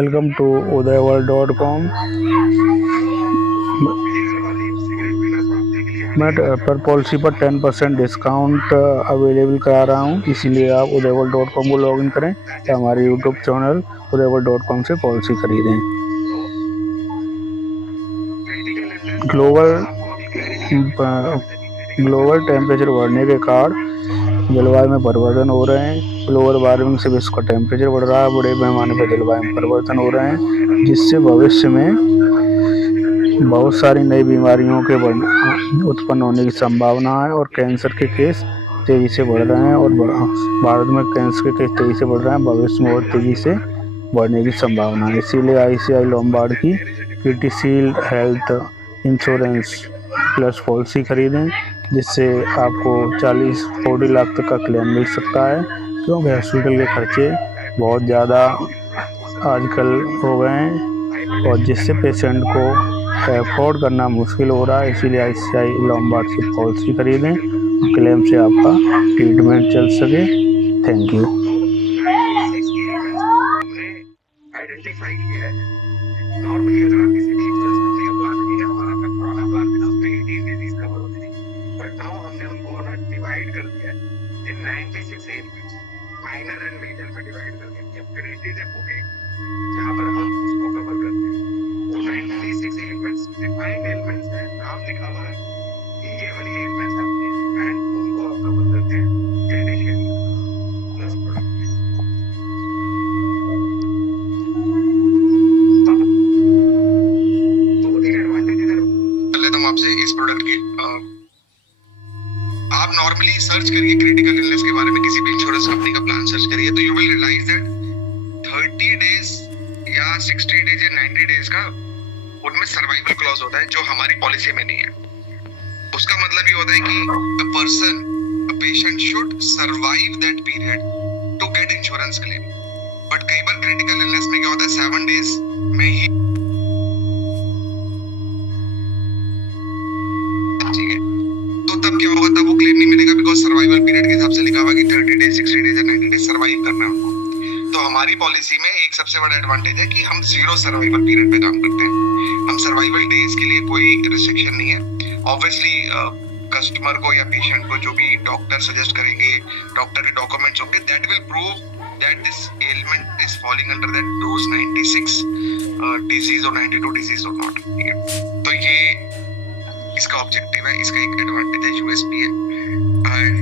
Welcome to udayworld.com. मैं पर policy पर 10% डिस्काउंट अवेलेबल करा रहा हूँ, इसीलिए आप udayworld.com को लॉगिन करें या हमारे यूट्यूब चैनल udayworld.com से पॉलिसी खरीदें। ग्लोबल टेम्परेचर बढ़ने के कारण जलवायु में परिवर्तन हो रहे हैं। ग्लोबल वार्मिंग से विश्व का टेम्परेचर बढ़ रहा है। बड़े पैमाने पर जलवायु में परिवर्तन हो रहे हैं, जिससे भविष्य में बहुत सारी नई बीमारियों के उत्पन्न होने की संभावना है और कैंसर के केस तेजी से बढ़ रहे हैं और भारत में कैंसर के केस तेजी से बढ़ रहे हैं। भविष्य में और तेजी से बढ़ने की संभावना है। इसीलिए आईसीआई लोम्बार्ड की क्रिटीशील्ड हेल्थ इंश्योरेंस प्लस पॉलिसी खरीदें, जिससे आपको 40-40 लाख तक का क्लेम मिल सकता है, क्योंकि हॉस्पिटल के खर्चे बहुत ज़्यादा आजकल हो गए हैं और जिससे पेशेंट को अफोर्ड करना मुश्किल हो रहा है। इसीलिए आईसीआई लोम्बार्ड की पॉलिसी खरीदें, क्लेम से आपका ट्रीटमेंट चल सके। Thank you. आइडेंटिफाई किया है। नॉर्मली अगर आप किसी भी प्लान की हमारा पुराना प्लान था उसमें 18 डिजीज कवर होती थी, बट नाउ हमने उनको डिवाइड कर दिया इन 96 एलिमेंट्स, माइनर एंड मेजर में डिवाइड कर दिया। ग्रेड इज ओके जहां पर हम उसको कवर करते हैं। वो 96 एलिमेंट्स डिफाइंड एलिमेंट्स हैं, नाम लिखा हुआ है कि ये वाली एलिमेंट्स आपके एंड उनको आप कवर करते हैं ग्रेडेशन प्लस प्रोडक्ट। आपसे इस प्रोडक्ट की आप नॉर्मली सर्च करिए क्रिटिकल इलनेस के बारे में, किसी भी इंश्योरेंस कंपनी का प्लान सर्च करिए तो you will realise that 30 days या 60 डेज या 90 डेज का उनमें सर्वाइवल क्लॉज होता है, जो हमारी पॉलिसी में नहीं है। उसका मतलब ये होता है कि a patient should survive that period to get insurance claim. But कई बार क्रिटिकल इलनेस में क्या होता है 7 डेज में ही तब क्या होगा, तब वो क्लेम नहीं मिलेगा, बिकॉज सर्वाइवल पीरियड के हिसाब से लिखा हुआ कि 30 डेज 60 डेज या 90 डेज सर्वाइव करना है उनको। तो हमारी पॉलिसी में एक सबसे बड़ा एडवांटेज है कि हम 0 सर्वाइवल पीरियड पे काम करते हैं। हम सर्वाइवल डेज के लिए कोई रिस्ट्रिक्शन नहीं है। ऑब्वियसली कस्टमर को या पेशेंट को जो भी डॉक्टर सजेस्ट करेंगे, डॉक्टर के डॉक्यूमेंट्स होंगे, that will prove that this element is falling under that those 96 disease और 92 डिजीज और नॉट। ठीक है, तो ये इसका ऑब्जेक्टिव है, इसका एक एडवांटेज है, यूएसपी है। And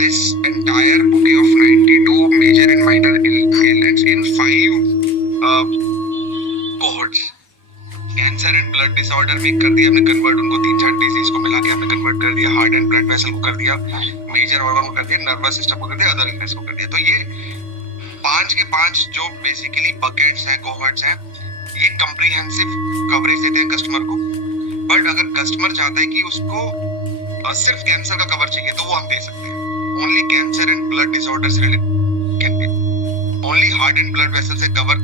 this entire bouquet of 92 major and minor illness in 5 cohorts. Cancer and blood disorder में कर दिया हमने कन्वर्ट, उनको 3-4 डिजीज को मिला के हमने कन्वर्ट कर दिया। हार्ट एंड ब्लड वेसल को कर दिया, मेजर ऑर्गन को कर दिया, नर्वस सिस्टम को कर दिया, अदर इलनेस को कर दिया। तो ये 5 के 5 जो बेसिकली बकेट्स हैं, कोहॉर्ट्स हैं, ये कंप्रिहेंसिव कवरेज देते हैं कस्टमर को। बट अगर कस्टमर चाहता है कि उसको सिर्फ कैंसर का कवर चाहिए तो वो हम दे सकते हैं। Only cancer and blood disorders related can give, only heart and blood vessel से cover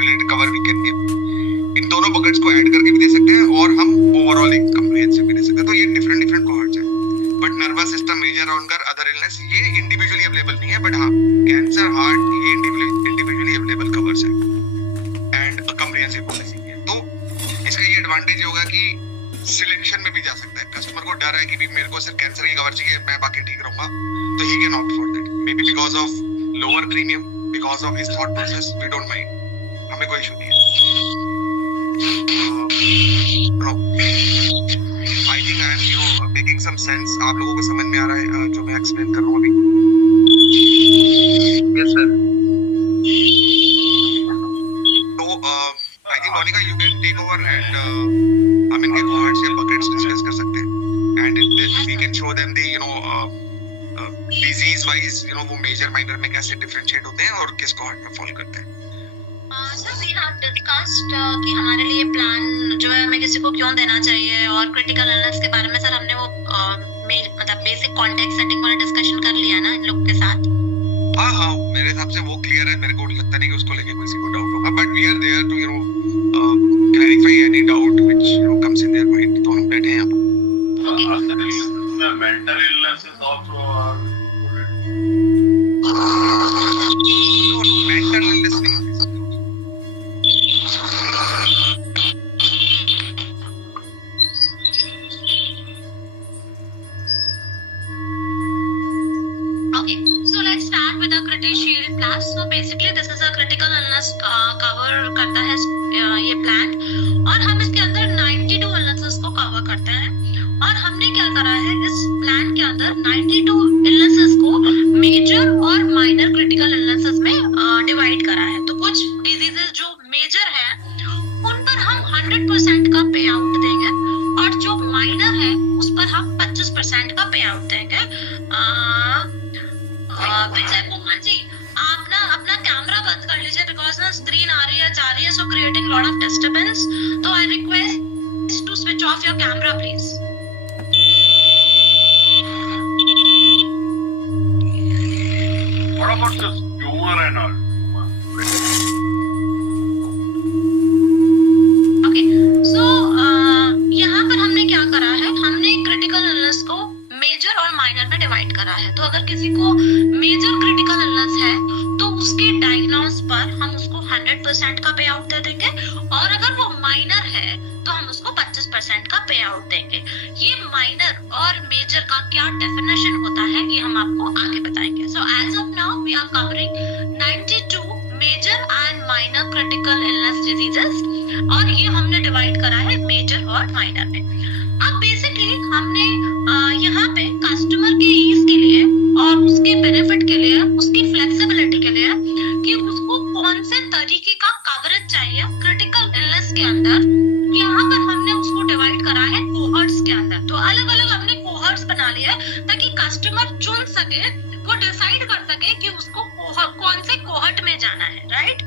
related cover we can give. इन दोनों बकेट्स को ऐड करके भी दे सकते हैं और हम ओवरऑल एक कंप्रिहेंसिव भी दे सकते हैं। तो ये डिफरेंट कोहॉर्ट्स हैं। But nervous system, major organ, other illness ये इंडिविजुअली अवेलेबल नहीं है। बट हाँ, कैंसर, हार्ट ये इंडिविजुअली अवेलेबल कवर्स है एंड कंप्रिहेंसिव पॉलिसी है। तो इसका ये एडवांटेज होगा कि सिलेक्शन में भी जा सकता है। कस्टमर को डर है कि भी मेरे को सिर्फ कैंसर ही कवर चाहिए, मैं बाकी ठीक रहूंगा, तो he can opt for that. Maybe because of lower premium, because of his thought process, we don't mind, हमें कोई इशू नहीं है। I think I am making some sense. आप लोगों को समझ में आ रहा है जो मैं एक्सप्लेन कर रहा हूँ अभी? Yes sir. I think Monica, you can take over and I mean के cohorts या buckets discuss कर सकते हैं and we can show them the disease wise वो major minor में कैसे differentiate होते हैं और किस cohort में fall करते हैं। सर we have discussed कि हमारे लिए प्लान जो है हमें किसी को क्यों देना चाहिए, और क्रिटिकल इलनेस के बारे में सर हमने वो मतलब बेसिक कॉन्टेक्स्ट सेटिंग वाला डिस्कशन कर लिया ना इन लोग के साथ। हाँ, मेरे हिसाब से वो क्लियर है। मेरे को लगता नहीं कि उसको लेके किसी को डाउट होगा, but we are there to clarify any doubt which comes in their mind. तो हम बैठे हैं यहाँ। Mental illnesses also are included. So let's start with the Critical Shield Plan. So basically this is a critical illness cover करता है ये plan, और हम इसके अंदर 92 illnesses को कवर करते हैं। और हमने क्या करा है इस प्लान के अंदर 92 illnesses को मेजर और माइनर क्रिटिकल illnesses में डिवाइड करा है। तो कुछ डिजीजेस जो मेजर है उन पर हम 100% का पे आउट देंगे, और जो माइनर है उस पर हम 25% का पे आउट देंगे। विजय कुमार जी, आप ना अपना कैमरा बंद कर लीजिए, बिकॉज ना स्क्रीन आ रही है जा रही है, so creating lot of disturbance. तो I request to switch off your camera please. What about this humor and all? Okay, so यहाँ पर हमने क्या करा है, हमने क्रिटिकल इलनेस को मेजर और माइनर में डिवाइड करा है। तो अगर किसी को मेजर क्रिटिकल इलनेस है तो उसके डायग्नोस पर हम उसको 100% का पे आउट दे देंगे, और अगर वो माइनर है तो हम उसको 25% का पे आउट देंगे। ये माइनर और मेजर का क्या डेफिनेशन होता है ये हम आपको आगे बताएंगे। So as of now we are covering 92 major and minor critical illness diseases, और ये हमने डिवाइड करा है मेजर और माइनर में। अब बेसिकली हमने यहाँ पे कस्टमर के ईज के लिए और उसके बेनिफिट के लिए, उसकी फ्लेक्सिबिलिटी के लिए कि उसको कौन से तरीके का कवरेज चाहिए क्रिटिकल इलनेस के अंदर, यहाँ पर हमने उसको डिवाइड करा है कोहर्ट्स के अंदर। तो अलग अलग हमने कोहर्ट्स बना लिया है ताकि कस्टमर चुन सके, वो डिसाइड कर सके कि उसको कौन से कोहर्ट में जाना है, राइट।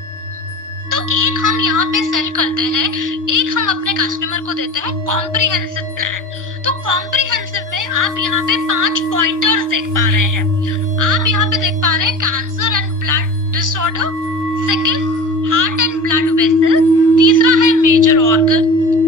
तो एक हम यहाँ पे सेल करते हैं, एक हम अपने कस्टमर को देते हैं कॉम्प्रिहेंसिव प्लान। तो कॉम्प्रिहेंसिव में आप यहाँ पे 5 पॉइंटर्स देख पा रहे हैं। आप यहाँ पे देख पा रहे हैं cancer and blood disorder, second heart and blood vessel, तीसरा है मेजर ऑर्गन,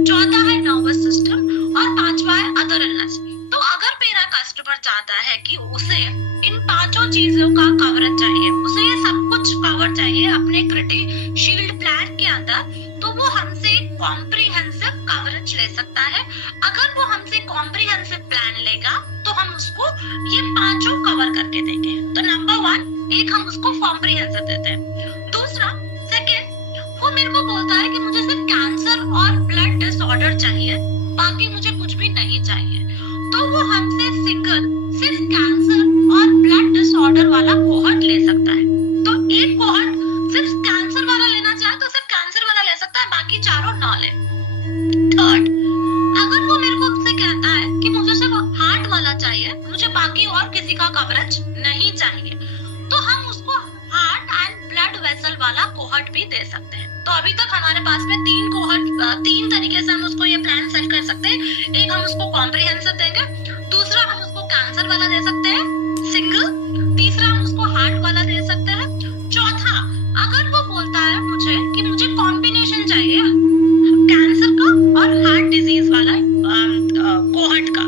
चौथा है नर्वस सिस्टम, और पांचवा है अदर इलनेस। तो अगर मेरा कस्टमर चाहता है कि उसे इन पांचों चीजों का कवरेज चाहिए, उसे ये सब कुछ कवर चाहिए अपने क्रिटिकल शील्ड प्लान के अंदर, तो वो हमसे कॉम्प्रिहेंसिव कवरेज ले सकता है। अगर वो हमसे कॉम्प्रिहेंसिव प्लान लेगा तो हम उसको ये पांचों कवर करके देंगे। तो नंबर 1 एक हम उसको कॉम्प्रिहेंसिव देते हैं। दूसरा सेकंड, वो मेरे को बोलता है कि मुझे सिर्फ कैंसर और ब्लड डिसऑर्डर चाहिए, बाकी मुझे कुछ भी नहीं चाहिए, तो वो हमसे सिंगल सिर्फ कैंसर और ब्लड डिसऑर्डर वाला कोहर्ट ले सकता है। तो एक कोहर्ट सिर्फ कैंसर वाला लेना चाहे तो सिर्फ कैंसर वाला ले सकता है, बाकी चारों ना ले। थर्ड, अगर वो मेरे को उससे कहता है कि मुझे सिर्फ हार्ट वाला चाहिए, मुझे बाकी और किसी का कवरेज नहीं चाहिए, तो हम उसको हार्ट एंड ब्लड वेसल वाला कोहर्ट भी दे सकते हैं। तो अभी तक हमारे पास में 3 कोहर्ट, 3 तरीके से हम उसको ये प्लान सेट कर सकते हैं। एक हम उसको कॉम्प्रिहेंसिव देंगे, दूसरा हम उसको कैंसर वाला दे सकते हैं सिंगल, तीसरा हम उसको हार्ट वाला दे सकते हैं, चौथा अगर वो बोलता है मुझे कि मुझे कॉम्बिनेशन चाहिए कैंसर का और हार्ट डिजीज वाला कोहर्ट का,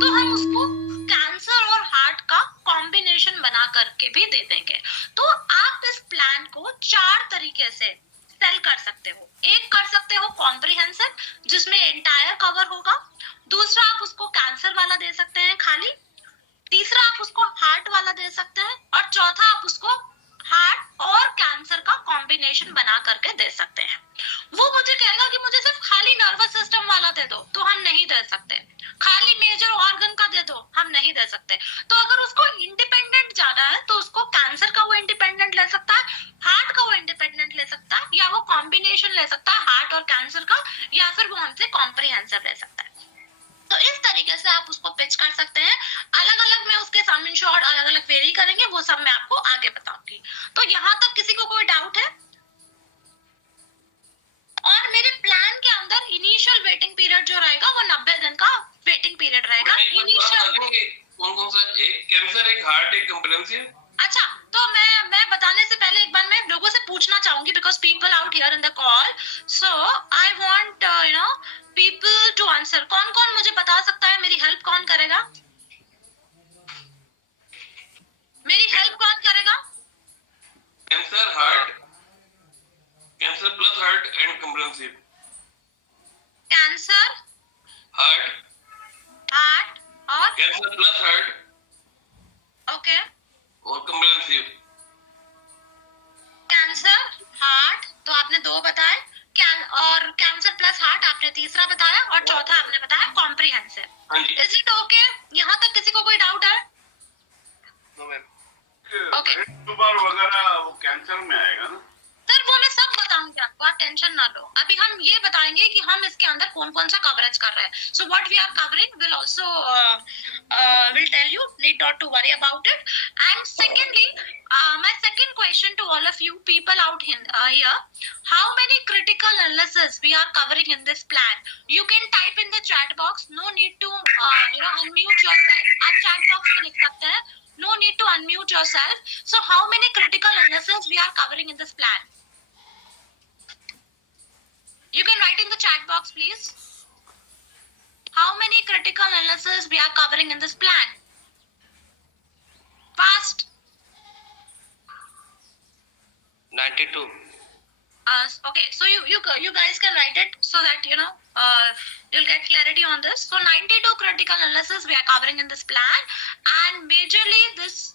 तो हम उसको कैंसर और हार्ट का कॉम्बिनेशन बना करके भी दे देंगे। तो आप इस प्लान को 4 तरीके से सेल कर सकते हो। एक कर सकते हो कॉम्प्रिहेंसिव, जिसमें एंटायर कवर होगा, दूसरा आप उसको कैंसर वाला दे सकते हैं खाली, तीसरा आप उसको हार्ट वाला दे सकते हैं, और चौथा आप उसको हार्ट और कैंसर का कॉम्बिनेशन बना करके दे सकते हैं। वो मुझे कहेगा कि मुझे सिर्फ खाली नर्वस सिस्टम वाला दे दो, तो हम नहीं दे सकते। खाली मेजर ऑर्गन का दे दो, हम नहीं दे सकते। तो अगर उसको इंडिपेंडेंट जाना है तो उसको कैंसर का वो इंडिपेंडेंट ले सकता है, हार्ट का वो इंडिपेंडेंट ले सकता है, या वो कॉम्बिनेशन ले सकता है हार्ट और कैंसर का, या फिर वो हमसे कॉम्प्रिहेंसिव ले सकता है। तो इस तरीके से आप उसको पिच कर सकते हैं। अलग अलग में उसके सम इन शॉर्ट अलग अलग वेरी करेंगे, वो सब मैं आपको आगे बताऊंगी। तो यहाँ तक किसी को कोई डाउट है? और मेरे प्लान के अंदर इनिशियल वेटिंग पीरियड जो रहेगा वो 90 दिन का वेटिंग पीरियड रहेगा। इनिशियल कौन सा, एक कैंसर, एक हार्ट, एक कॉम्प्रिहेंसिव? अच्छा, तो मैं बताने से पहले एक बार मैं लोगों से पूछना चाहूंगी, because people out here in the call, so I want people to answer. कौन कौन मुझे बता सकता है, मेरी हेल्प कौन करेगा? मेरी हेल्प कौन करेगा? Cancer, heart, cancer plus heart and comprehensive. Cancer, heart heart और कैंसर प्लस हार्ट, ओके, और कम्प्रेहेंसिव। कैंसर, हार्ट, तो आपने 2 बताए, और कैंसर प्लस हार्ट आपने तीसरा बताया, और चौथा आपने बताया कॉम्प्रिहेंसिव। हाँ जी। Is it okay? यहाँ तक किसी को कोई डाउट है? ओके ट्यूमर वगैरह वो कैंसर में आएगा ना? सर वो मैं सब बताऊंगी आपको, आप टेंशन ना लो। अभी हम ये बताएंगे कि हम इसके अंदर कौन कौन सा कवरेज कर रहे हैं। So what we are covering will also will tell you, need not to worry about it. And secondly, my second question to all of you people out here, how many critical illnesses we are covering in this plan? You can type in the chat box, no need to unmute yourself. आप chat box में लिख सकते हैं, no need to unmute yourself. So how many critical illnesses we are covering in this plan? You can write in the chat box, please. How many critical illnesses we are covering in this plan? Fast. 92. Okay, so you guys can write it so that you'll get clarity on this. So 92 critical illnesses we are covering in this plan, and majorly this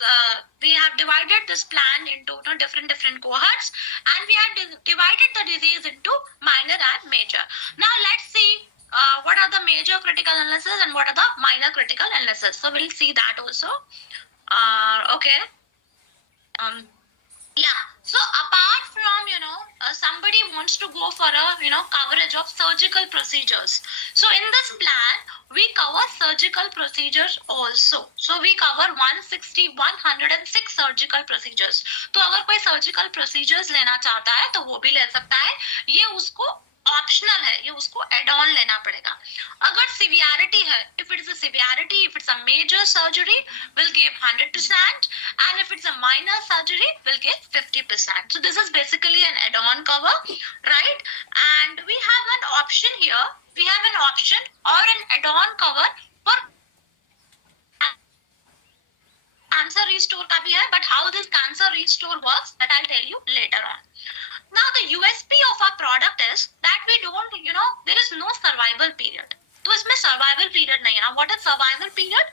we have divided this plan into different cohorts, and we have divided the disease into minor and major. Now let's see what are the major critical illnesses and what are the minor critical illnesses. So we'll see that also. Okay. Yeah. So apart from somebody wants to go for a coverage of surgical procedures. So in this plan we cover surgical procedures also. So we cover 106 surgical procedures. तो अगर कोई surgical procedures लेना चाहता है तो वो भी ले सकता है, ये उसको ऑप्शनल है, ये उसको एड ऑन लेना पड़ेगा। अगर सिवियरिटी है, if it's a severity, if it's a major surgery will give 100%, and if it's a minor surgery will give 50%. So this is basically an add-on cover, right? And we have an option here, we have an option or an add-on cover for cancer restore का भी है, but how this cancer restore works that I'll tell you later on. Now the USP of our product is that we don't, there is no survival period. तो इसमें survival period नहीं है ना. What is survival period?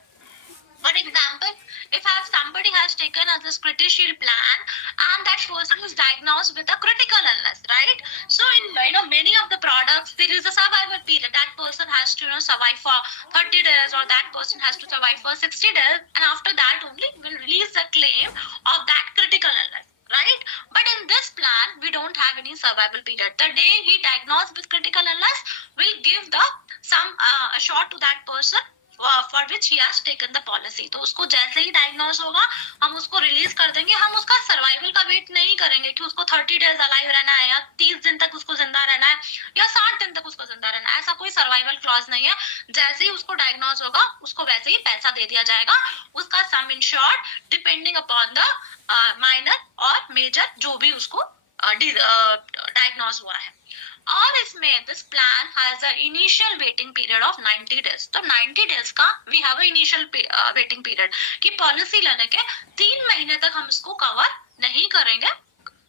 For example, if somebody has taken this CritiShield plan and that person is diagnosed with a critical illness, right? So in many of the products there is a survival period. That person has to survive for 30 days, or that person has to survive for 60 days, and after that only will release the claim of that critical illness. Right? But in this plan, we don't have any survival period. The day he diagnosed with critical illness, will give some assured to that person for which he has taken the policy. तो उसको जैसे ही diagnose होगा हम उसको release कर देंगे। हम उसका सर्वाइवल का वेट नहीं करेंगे कि उसको 30 डेज अलाइव रहना है या 30 दिन तक उसको जिंदा रहना है या 60 दिन तक उसको जिंदा रहना है। ऐसा कोई सर्वाइवल क्लॉज नहीं है। जैसे ही उसको डायग्नोज होगा उसको वैसे ही पैसा दे दिया जाएगा, उसका sum insured depending upon the minor और मेजर जो भी उसको डायग्नोज हुआ है। और इसमें this plan has a initial waiting period of 90 days. तो 90 डेज का we have a initial waiting period कि पॉलिसी लेने के 3 महीने तक हम इसको कवर नहीं करेंगे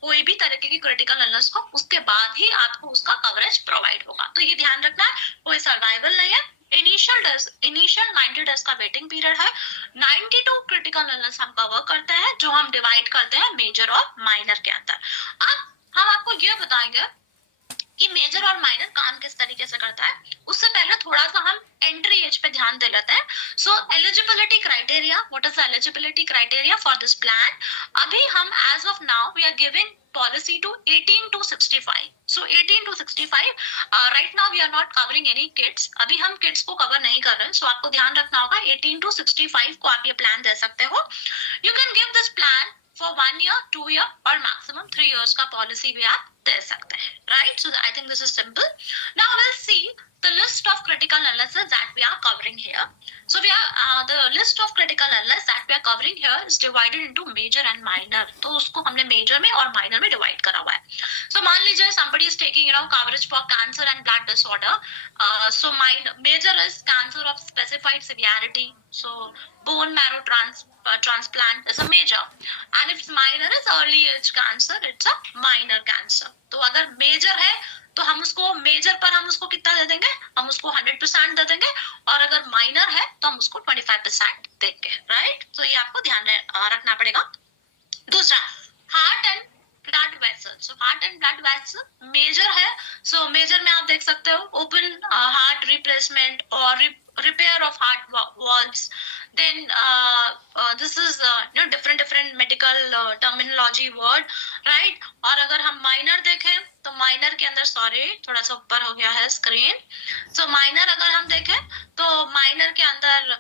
कोई भी तरीके की क्रिटिकल इलनेस को, उसके बाद ही आपको उसका कवरेज प्रोवाइड होगा। तो ये ध्यान रखना है, कोई सर्वाइवल नहीं है। इनिशियल 90 डेज का वेटिंग पीरियड है। 92 क्रिटिकल इलनेस हम कवर करते हैं जो हम डिवाइड करते हैं मेजर और माइनर के अंदर। अब हम आपको ये बताएंगे कि मेजर और माइनर काम किस तरीके से करता है। उससे पहले थोड़ा सा हम एंट्री एज पे ध्यान दे लेते हैं। So eligibility criteria, what is the eligibility criteria for this plan? अभी हम as of now we are giving policy to 18 to 65. So 18 to 65, right now we are not covering any kids. अभी हम kids को cover नहीं कर रहे हैं, so आपको ध्यान रखना होगा 18 to 65 को आप ये plan दे सकते हो। You can give this plan for 1 year, 2 year और maximum 3 years का policy भी आप दे सकते हैं, right? So I think this is simple. Now we'll see the list of critical illnesses that we are covering here. So we are the list of critical illness that we are covering here is divided into major and minor. तो उसको हमने major में और minor में divide करा हुआ है। So मान लीजिए somebody is taking coverage for cancer and blood disorder. So major is cancer of specified severity. So bone marrow transplant is a major, and if it's minor is early age cancer, it's a minor cancer. तो अगर major है तो हम उसको major पर हम उसको कितना दे देंगे, हम उसको 100% दे देंगे, और अगर माइनर है तो हम उसको 25% देंगे, राइट। तो ये आपको ध्यान रखना पड़ेगा। दूसरा, heart and blood vessel. So heart and blood vessel major है, सो मेजर में आप देख सकते हो ओपन हार्ट रिप्लेसमेंट और repair of heart valves, then this is different medical terminology word, right. और अगर हम माइनर देखें तो माइनर के अंदर, सॉरी थोड़ा सा ऊपर हो गया है स्क्रीन, सो माइनर अगर हम देखें तो माइनर के अंदर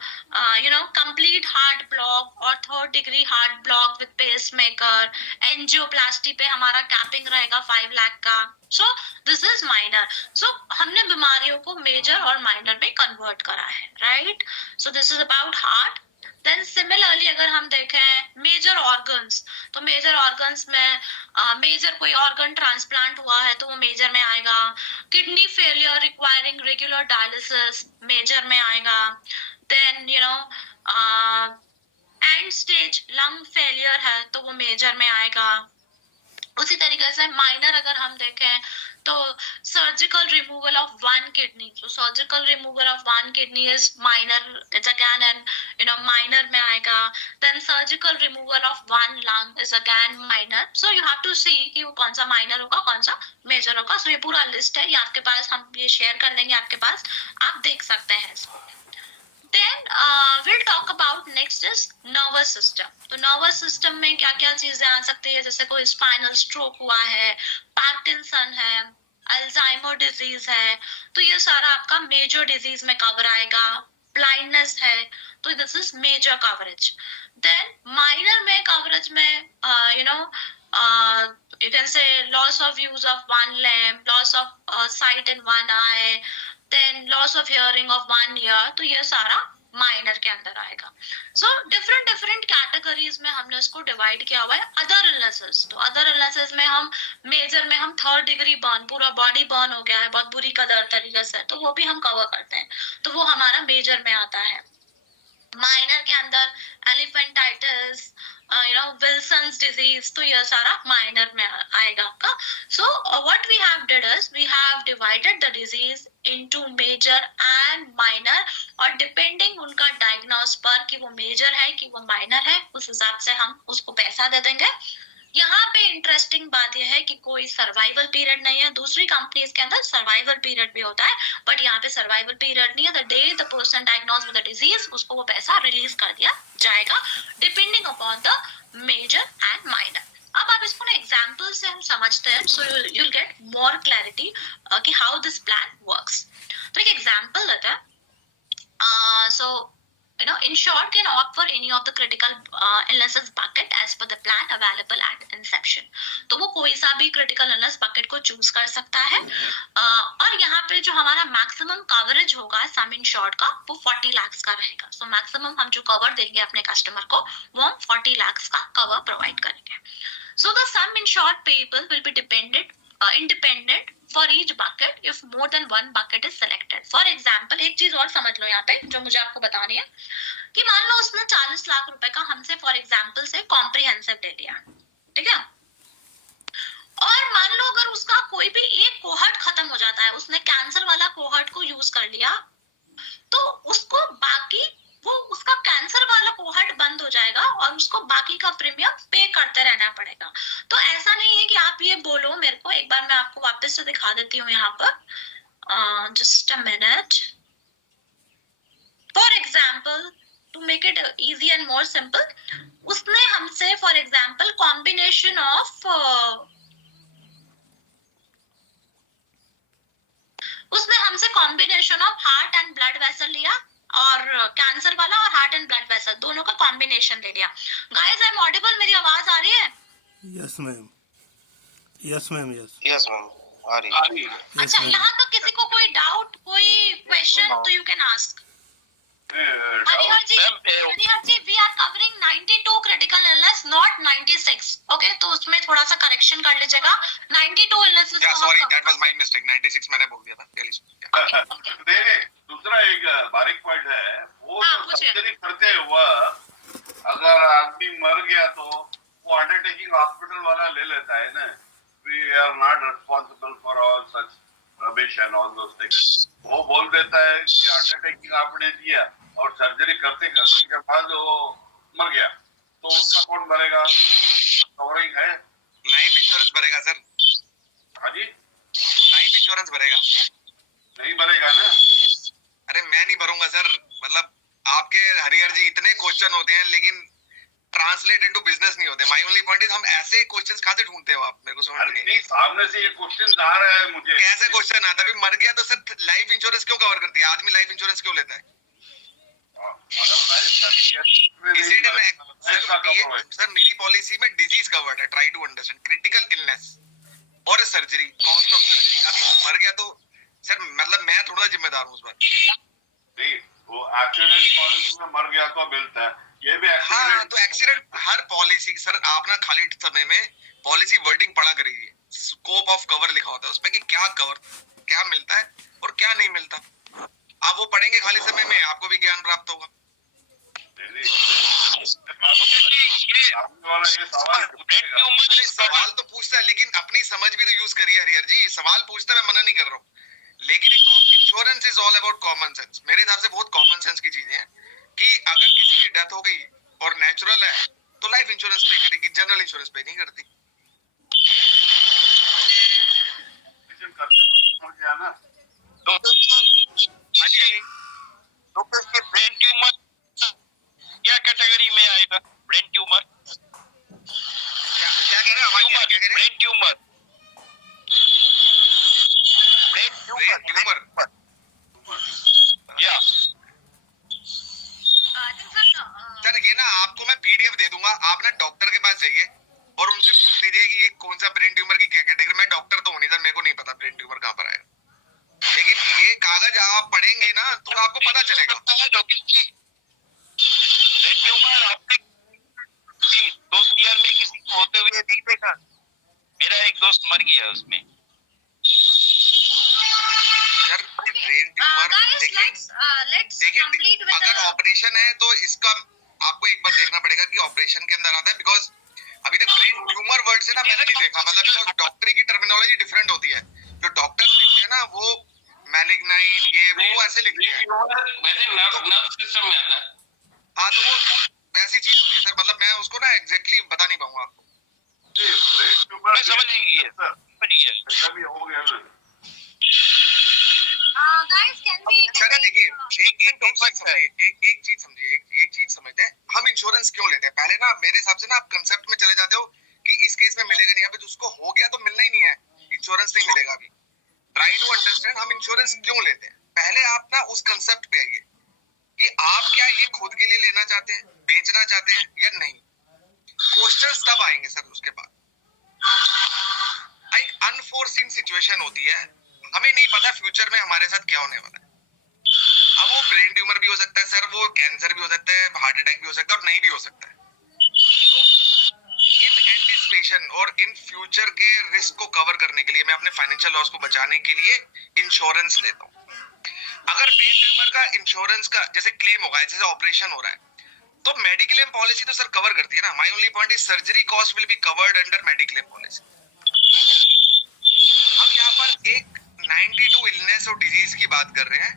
कंप्लीट हार्ट ब्लॉक और 3rd degree heart block with pacemaker, angioplasty पे हमारा कैपिंग रहेगा 5 लाख का। So this is minor. सो हमने बीमारियों को मेजर और माइनर में कन्वर्ट करा है, right. So this is about heart. Then similarly अगर हम देखें मेजर ऑर्गन्स, तो मेजर ऑर्गन्स में मेजर कोई ऑर्गन ट्रांसप्लांट हुआ है तो वो मेजर में आएगा। Kidney failure requiring regular dialysis major में आएगा। Then end stage lung failure है तो वो मेजर में आएगा। उसी तरीके से माइनर अगर हम देखें तो सर्जिकल रिमूवल ऑफ 1 किडनी, तो surgical removal of 1 kidney is minor, it's again and minor में आएगा। Then surgical removal of 1 lung is again minor. So you have to see कि वो कौन सा माइनर होगा कौन सा मेजर होगा। सो ये पूरा लिस्ट है, ये आपके पास, हम ये शेयर कर देंगे आपके पास, आप देख सकते हैं इसको। Then we'll talk about next is nervous system। तो nervous system में क्या क्या चीजें आ सकती है, जैसे कोई स्पाइनल स्ट्रोक हुआ है, पार्किंसन है, अल्जाइमर डिजीज है, तो ये सारा आपका मेजर डिजीज में कवर आएगा। ब्लाइंडनेस है तो this is major coverage. Then minor में कवरेज में you can say loss of use of 1 limb, loss of sight in 1 eye, then loss of hearing of 1 ear, तो ये सारा माइनर के अंदर आएगा। सो डिफरेंट कैटेगरीज में हमने इसको डिवाइड किया हुआ है। अदर इलनेसेस, तो अदर इलनेसेस में हम मेजर में हम 3rd डिग्री बर्न, पूरा बॉडी बर्न हो गया है बहुत बुरी कदर तरीके से, तो वो भी हम कवर करते हैं, तो वो हमारा मेजर में आता है। माइनर के अंदर एलिफेंटाइटिस, विल्सन्स डिजीज, तो यह सारा माइनर में आएगा आपका। So what we have did is we have divided the disease into major and minor, और डिपेंडिंग उनका डायग्नोस पर कि वो मेजर है कि वो माइनर है, उस हिसाब से हम उसको पैसा दे देंगे। यहाँ पे इंटरेस्टिंग बात यह है कि कोई सर्वाइवल पीरियड नहीं है। दूसरी कंपनीज के अंदर सर्वाइवल पीरियड भी होता है, बट यहाँ पे सर्वाइवल पीरियड नहीं है। The day the person diagnose with the disease, उसको वो पैसा रिलीज कर दिया जाएगा depending upon the major and minor. अब आप इसको ना एग्जाम्पल से हम समझते हैं, so you will get more clarity कि हाउ दिस प्लान वर्क्स। तो एक एग्जाम्पल लेते हैं। सो in short, can opt for any of the critical illnesses bucket as per the plan available at inception। तो वो कोई सा भी critical illness bucket को चूज कर सकता है, और यहाँ पे जो हमारा मैक्सिमम कवरेज होगा सम इन शॉर्ट का, वो 40 लाख का रहेगा। सो मैक्सिमम हम जो कवर देंगे अपने कस्टमर को, वो हम 40 लाख का कवर प्रोवाइड करेंगे। So the sum insured payable will be independent for each bucket if more than one bucket is selected। For example, एक चीज और समझ लो यहाँ पे जो मुझे आपको बतानी है, कि मान लो उसने 40 लाख रुपए का हमसे फॉर एग्जाम्पल से कॉम्प्रिहेंसिव ले लिया, ठीक है, और मान लो अगर उसका कोई भी एक कोहर्ट खत्म हो जाता है, उसने कैंसर वाला कोहर्ट को यूज कर लिया, तो उसको बाकी वो उसका कैंसर वाला कोहर्ट बंद हो जाएगा और उसको बाकी का प्रीमियम पे करते रहना पड़ेगा। तो ऐसा नहीं है कि आप ये बोलो मेरे को, एक बार मैं आपको वापस से दिखा देती हूँ यहाँ पर, just a minute. For example to make it easy and more simple, उसने हमसे for example combination of heart and blood vessel लिया, और कैंसर वाला और हार्ट एंड ब्लड वेसल दोनों का कॉम्बिनेशन ले लिया। Guys, I am audible? मेरी आवाज आ रही है? Yes ma'am, yes ma'am, yes ma'am आ रही है। अच्छा, यहाँ तक किसी को कोई डाउट, कोई क्वेश्चन, तो you can ask. Harihar ji, we are covering 92 critical illness, not 96। Okay, तो उसमें थोड़ा सा करेक्शन कर लीजिएगा। 92 illnesses. Sorry, that was my mistake, 96 मैंने बोल दिया था। दूसरा एक बारीक पॉइंट है, वो सर्जरी करते हुआ अगर आदमी मर गया तो वो अंडरटेकिंग हॉस्पिटल वाला ले लेता है ना, we are not responsible for all such rubbish and all those things. वो बोल देता है कि अंडरटेकिंग आपने दिया और सर्जरी करते करने के बाद वो मर गया, तो उसका कौन भरेगा? कवरिंग है? लाइफ इंश्योरेंस भरेगा सर। हाँ जी, लाइफ इंश्योरेंस भरेगा। नहीं भरेगा ना? अरे मैं नहीं भरूंगा सर, मतलब आपके हरिहर जी इतने क्वेश्चन होते हैं लेकिन ट्रांसलेट इनटू बिजनेस नहीं होते। माय ओनली पॉइंट इज हम ऐसे क्वेश्चंस कहां से ढूंढते हो आप, मेरे को समझ नहीं। नहीं, सामने से ये क्वेश्चन आ रहा है मुझे। कैसे क्वेश्चन आता है? मर गया तो सर लाइफ इंश्योरेंस क्यों कवर करती है? आदमी लाइफ इंश्योरेंस क्यों लेता है? सर मेरी पॉलिसी में डिजीज कवर्ड है, try to understand, critical illness और सर्जरी, कॉस्ट ऑफ सर्जरी। अभी मर गया तो सर मतलब मैं थोड़ा जिम्मेदार हूँ उस बार। नहीं, वो एक्सीडेंट पॉलिसी में मर गया तो मिलता है, ये भी एक्सीडेंट। हाँ, तो एक्सीडेंट हर पॉलिसी सर आप ना खाली समय में पॉलिसी वर्डिंग पढ़ा करिए, स्कोप ऑफ कवर लिखा होता है उसमें कि क्या कवर, क्या मिलता है और क्या नहीं मिलता। आप वो पढ़ेंगे खाली समय में, आपको भी ज्ञान प्राप्त होगा। सवाल तो पूछता है लेकिन अपनी समझ भी तो यूज करिए हरिहर जी। सवाल पूछता है, मैं मना नहीं कर रहा हूँ, लेकिन insurance is all about common sense. मेरे हिसाब से बहुत कॉमन सेंस की चीजें हैं कि अगर किसी की डेथ हो गई और नेचुरल है तो लाइफ इंश्योरेंस पे करेगी, जनरल इंश्योरेंस पे नहीं करती। ब्रेन ट्यूमर क्या कैटेगरी में आएगा? ब्रेन ट्यूमर क्या कह रहे हैं? क्या कह रहे हैं? ब्रेन ट्यूमर या सर ये ना आपको मैं पीडीएफ दे दूंगा, आप ना डॉक्टर के पास जाइए और उनसे पूछ लीजिए कि ये कौन सा ब्रेन ट्यूमर की क्या कैटेगरी। मैं डॉक्टर तो हूँ नहीं सर, मेरे को नहीं पता ब्रेन ट्यूमर कहाँ पर आएगा, लेकिन ये कागज आप पढ़ेंगे ना तो आपको पता चलेगा। ब्रेन ट्यूमर आपने दोस्त यार में किसी को होते हुए नहीं देखा? मेरा एक दोस्त मर गया उसमें। सर ब्रेन ट्यूमर देखिए, अगर ऑपरेशन है तो इसका आपको एक बार देखना पड़ेगा कि ऑपरेशन के अंदर आता है, बिकॉज अभी तक ब्रेन ट्यूमर वर्ड से ना मैंने नहीं देखा, मतलब बिकॉज डॉक्टरी की टर्मिनोलॉजी डिफरेंट होती है। जो डॉक्टर लिखते हैं ना वो मैलिग्नाइन ये वो ऐसे लिखते हैं, वैसे नर्व सिस्टम में आता है। हाँ तो वो वैसी चीज होती है सर, मतलब मैं उसको ना एग्जैक्टली बता नहीं पाऊंगा आपको। मैं समझ नहीं गई है हो गया ना। सर देखिए एक चीज समझते हैं, हम इंश्योरेंस क्यों लेते हैं। पहले ना मेरे हिसाब से ना आप कंसेप्ट में चले जाते हो कि इस केस में मिलेगा नहीं, अभी उसको हो गया तो मिलना ही नहीं है, इंश्योरेंस नहीं मिलेगा। अभी ट्राई टू अंडरस्टैंड हम इंश्योरेंस क्यों लेते हैं। पहले आप ना उस कंसेप्ट पे आइए कि आप क्या ये खुद के लिए लेना चाहते हैं, बेचना चाहते हैं या नहीं। क्वेश्चंस तब आएंगे सर उसके बाद। एक अनफोर्सीन सिचुएशन होती है, हमें नहीं पता फ्यूचर में हमारे साथ क्या होने वाला है। अब वो ब्रेन ट्यूमर भी हो सकता है सर, वो कैंसर भी हो सकता है, हार्ट अटैक भी हो सकता है और नहीं भी हो सकता है। तो इन एंटिसिपेशन और इन फ्यूचर के रिस्क को कवर करने के लिए मैं अपने फाइनेंशियल लॉस को बचाने के लिए इंश्योरेंस लेता हूँ। अगर ब्रेन ट्यूमर का इंश्योरेंस का जैसे क्लेम होगा, जैसे ऑपरेशन हो रहा है तो मेडिक्लेम पॉलिसी तो सर कवर करती है ना। My only point is surgery cost will be covered under mediclaim policy. हम यहाँ पर एक 92 इलनेस और डिजीज की बात कर रहे हैं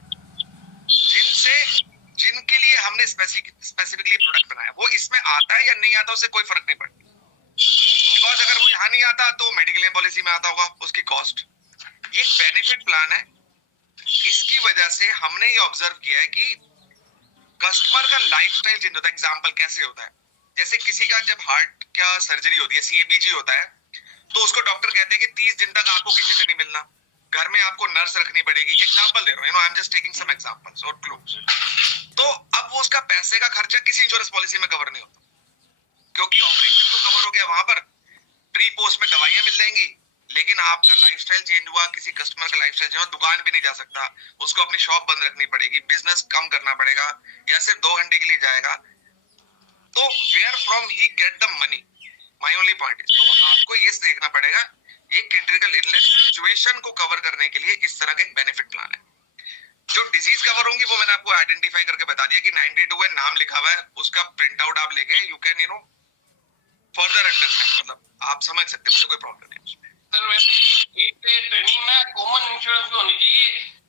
जिनके लिए हमने स्पेसिफिकली प्रोडक्ट बनाया। वो इसमें आता है या नहीं आता उससे कोई फर्क नहीं पड़ता, बिकॉज अगर वो यहाँ नहीं आता तो मेडिक्लेम पॉलिसी में आता होगा उसकी कॉस्ट। ये बेनिफिट प्लान है। इसकी वजह से हमने ये ऑब्जर्व किया है कि कस्टमर का लाइफस्टाइल चेंज होता है। एग्जांपल कैसे होता है, जैसे किसी का जब हार्ट का सर्जरी होती है, सीएबीजी होता है, तो उसको डॉक्टर कहते हैं कि 30 दिन तक आपको किसी से नहीं मिलना, घर में आपको नर्स रखनी पड़ेगी। एग्जांपल दे रहा हूं, I am just taking some examples और क्लूज। तो अब वो उसका पैसे का खर्चा किसी इंश्योरेंस पॉलिसी में कवर नहीं होता, क्योंकि ऑपरेशन तो कवर हो गया, वहां पर प्री पोस्ट में दवाइयां मिल जाएंगी, लेकिन आपका लाइफस्टाइल चेंज हुआ, किसी कस्टमर का लाइफस्टाइल चेंज हुआ, दुकान पे नहीं जा सकता, उसको अपनी शॉप बंद रखनी पड़ेगी, बिजनेस कम करना पड़ेगा या सिर्फ 2 घंटे के लिए जाएगा। तो where from he get the money, my only point is. तो आपको ये देखना पड़ेगा, ये क्रिटिकल इलनेस सिचुएशन को कवर करने के लिए इस तरह का एक बेनिफिट प्लान है। जो डिजीज कवर होंगी वो मैंने आपको आइडेंटिफाई करके बता दिया कि 92 है, नाम लिखा हुआ है, उसका प्रिंट आउट आप लेके यू कैन फर्दर अंडरस्टैंड, मतलब आप समझ सकते हैं, मुझे कोई प्रॉब्लम नहीं उसमें। सर वैसे एक ट्रेनिंग ना कॉमन इंश्योरेंस की होनी चाहिए।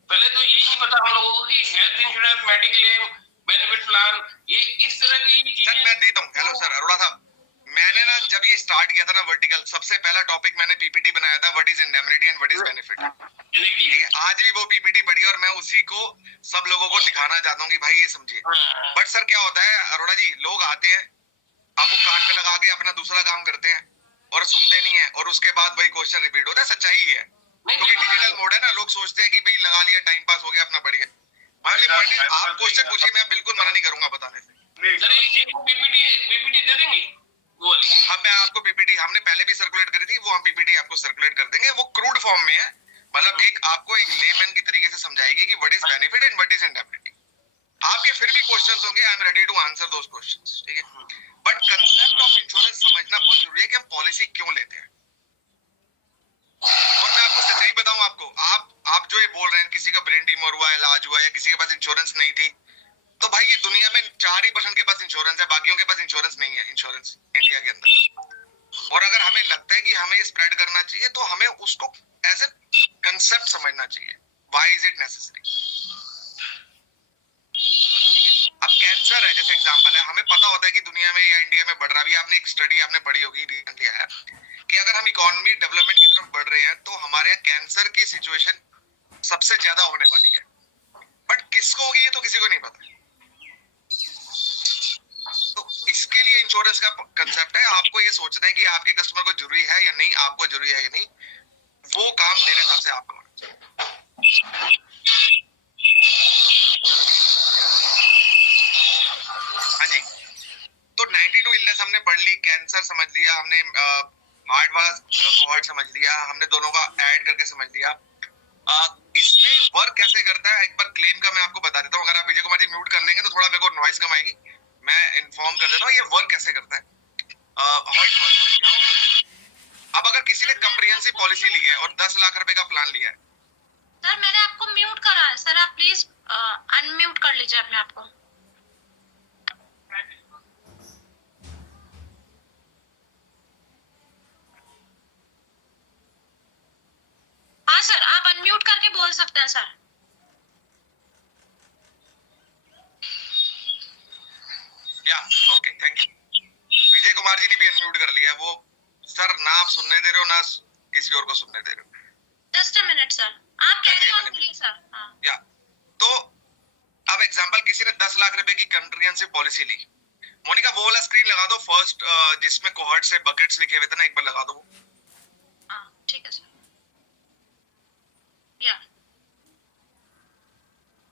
पहले तो यही नहीं पता हम लोगों को कि health insurance, mediclaim, benefit plan, ये इस तरह की सर चीजें। मैं देता हूँ। हेलो सर, अरोड़ा साहब, मैंने ना जब ये स्टार्ट किया था ना वर्टिकल, सबसे पहला टॉपिक मैंने पीपीटी बनाया था, what is indemnity and what is benefit. ठीक है, आज भी वो पीपीटी पढ़ी और मैं उसी को सब लोगों को दिखाना चाहता हूँ कि भाई ये समझिए। बट सर क्या होता है अरोड़ा जी, लोग आते हैं, आपको कान पे लगा के अपना दूसरा काम करते हैं और सुनते नहीं है, और उसके बाद वही क्वेश्चन रिपीट होता है। सच्चाई ही है, क्योंकि डिजिटल मोड है ना, लोग सोचते हैं कि भाई लगा लिया, टाइम पास हो गया अपना, बढ़िया। आप क्वेश्चन पूछिए, मैं बिल्कुल मना नहीं करूंगा बताने से। सर एक पीपीटी दे देंगे वो वाली। हाँ, मैं आपको पीपीटी हमने पहले भी सर्कुलेट करी थी, वो हम पीपीटी आपको सर्कुलेट कर देंगे। वो क्रूड फॉर्म में है, मतलब एक आपको एक लेमैन की तरीके से समझाएगी कि what is benefit and what is indemnity. आपके फिर भी क्वेश्चंस होंगे, I am ready to answer those questions, ठीक है। बट कंसेप्ट ऑफ इंश्योरेंस समझना बहुत जरूरी है कि हम पॉलिसी क्यों लेते हैं। और मैं आपको सच्चाई बताऊं, आप जो ये बोल रहे हैं किसी का ब्रेन ट्यूमर हुआ, इलाज हुआ, या किसी के पास इंश्योरेंस नहीं थी, तो भाई ये दुनिया में 4% के पास इंश्योरेंस है, बाकियों के पास इंश्योरेंस नहीं है। इंश्योरेंस इंडिया के अंदर, और अगर हमें लगता है कि हमें ये स्प्रेड करना चाहिए तो हमें उसको एज ए कंसेप्ट समझना चाहिए। Why is it necessary. अब कैंसर है जैसे एग्जांपल है, हमें पता होता है कि दुनिया में या इंडिया में बढ़ रहा है। आपने एक स्टडी आपने पढ़ी होगी रिसेंटली आया कि अगर हम इकोनॉमी डेवलपमेंट की तरफ बढ़ रहे हैं तो हमारे यहाँ कैंसर की सिचुएशन सबसे ज्यादा होने वाली है। बट किसको होगी ये तो किसी को नहीं पता। तो इसके लिए इंश्योरेंस का कंसेप्ट है, आपको ये सोचना है कि आपके कस्टमर को जरूरी है या नहीं, आपको जरूरी है या नहीं, वो काम मेरे हिसाब से आपको होना चाहिए। हाँ जी, तो 92 इलनेस हमने पढ़ ली, कैंसर समझ लिया हमने, हार्ट वाला कोहॉर्ट समझ लिया हमने, दोनों का ऐड करके समझ लिया। इसमें वर्क कैसे करता है एक बार क्लेम का मैं आपको बता देता हूँ। अगर आप विजय कुमार जी म्यूट कर लेंगे तो थोड़ा मेरे को नॉइस कम आएगी, मैं इन्फॉर्म कर देता हूँ ये वर्क कैसे करता है। अब अगर किसी ने कम्प्रिहेंसिव पॉलिसी ली है और 10 लाख रुपए का प्लान लिया है। सर मैंने आपको म्यूट करा है, सर आप प्लीज अनम्यूट कर लीजिए अपने आप को। हाँ सर, आप अनम्यूट करके बोल सकते हैं सर। या okay, thank you. Vijay Kumar ji ने भी अनम्यूट कर लिया। वो सर ना आप सुनने दे रहे हो ना किसी और को सुनने दे रहे हो। जस्ट अ मिनट सर, आप कैरी ऑन प्लीज सर। हाँ। या तो अब एग्जांपल, किसी ने 10 लाख रुपए की कम्प्रिहेंसिव पॉलिसी ली। मोनिका वो वाला स्क्रीन लगा दो फर्स्ट, जिसमें कोहॉर्ट से बकेट्स लिखे हुए थे ना, एक बार लगा दो। हाँ ठीक है सर। या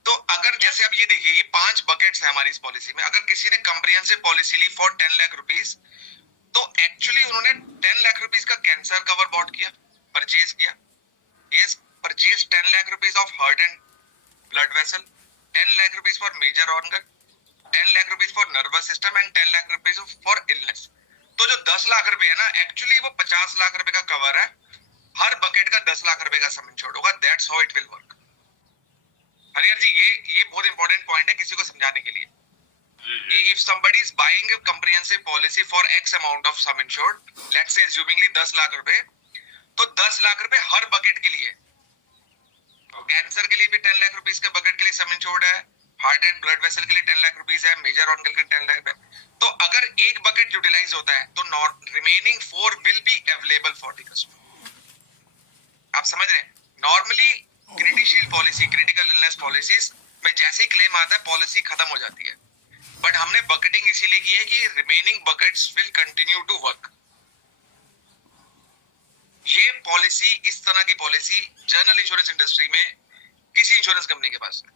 तो अगर जैसे आप ये देखिए, ये 5 बकेट्स है हमारी इस पॉलिसी में। अगर किसी ने कम्प्रिहेंसिव पॉलिसी ली फॉर 10 लाख रुपीज, तो एक्चुअली उन्होंने 10 लाख रुपीज का कैंसर कवर बॉट किया, परचेज किया। Yes, purchase 10 lakh rupees of heart and blood vessel, 10 lakh rupees for major organ, 10 lakh rupees for nervous system and 10 lakh rupees for illness. तो जो 10 लाख रुपए है ना, एक्चुअली वो 50 लाख रुपए का कवर है। हर बकेट का 10 लाख रुपए का सम इंश्योर्ड होगा। That's how it will work. Harihar ji, ये बहुत इंपॉर्टेंट पॉइंट है किसी को समझाने के लिए। If somebody is buying a comprehensive policy for X amount of sum insured, let's say assumingly 10 lakh रुपए, तो 10 लाख रुपए हर बकेट के लिए। कैंसर के लिए भी 10 लाख रुपीस के बकेट के लिए सम इंश्योर्ड है, हार्ट एंड ब्लड वेसल के लिए 10 लाख रुपीस है, मेजर ऑर्गन के लिए 10 लाख है। तो अगर एक बकेट यूटिलाइज होता है तो remaining 4 will be available for the customer. आप समझ रहे हैं? Normally critical policy, critical illness policies में जैसे ही क्लेम आता है पॉलिसी खत्म हो जाती है। बट हमने बकेटिंग इसीलिए की है कि remaining buckets will continue to work. ये पॉलिसी, इस तरह की पॉलिसी जनरल इंश्योरेंस इंडस्ट्री में किसी इंश्योरेंस कंपनी के पास है।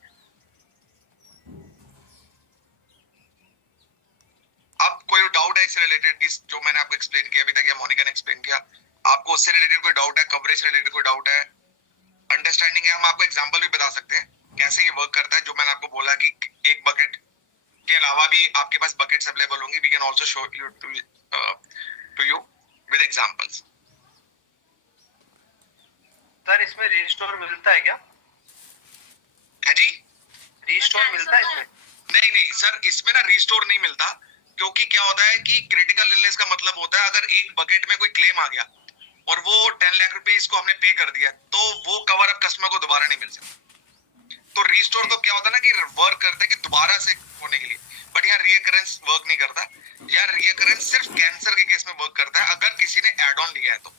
अब कोई डाउट है इससे रिलेटेड, इस जो मैंने आपको एक्सप्लेन किया अभी तक या मोनिका ने एक्सप्लेन किया, आपको उससे रिलेटेड कोई डाउट है, कवरेज से रिलेटेड कोई डाउट है, अंडरस्टैंडिंग है? हम आपको एग्जांपल भी बता सकते हैं कैसे ये वर्क करता है। जो मैंने आपको बोला कि एक बकेट के अलावा भी आपके पास बकेट्स अवेलेबल होंगी। We can also show you to you with examples. Sir इसमें रीस्टोर मिलता है क्या? है जी, रीस्टोर मिलता है इसमें? नहीं सर, इसमें ना रीस्टोर नहीं मिलता, क्योंकि क्या होता है कि क्रिटिकल इलनेस का मतलब होता है अगर एक बकेट में कोई क्लेम आ गया और वो 10 लाख रुपीस को हमने पे कर दिया, तो वो कवर अब कस्टमर को दोबारा नहीं मिल सकता। तो रिस्टोर तो क्या होता है ना कि वर्क करता है कि दोबारा से होने के लिए, बट यहाँ रिकरेंस वर्क नहीं करता। यार रिकरेंस सिर्फ कैंसर के केस में वर्क करता है, अगर किसी ने एड ऑन लिया है तो।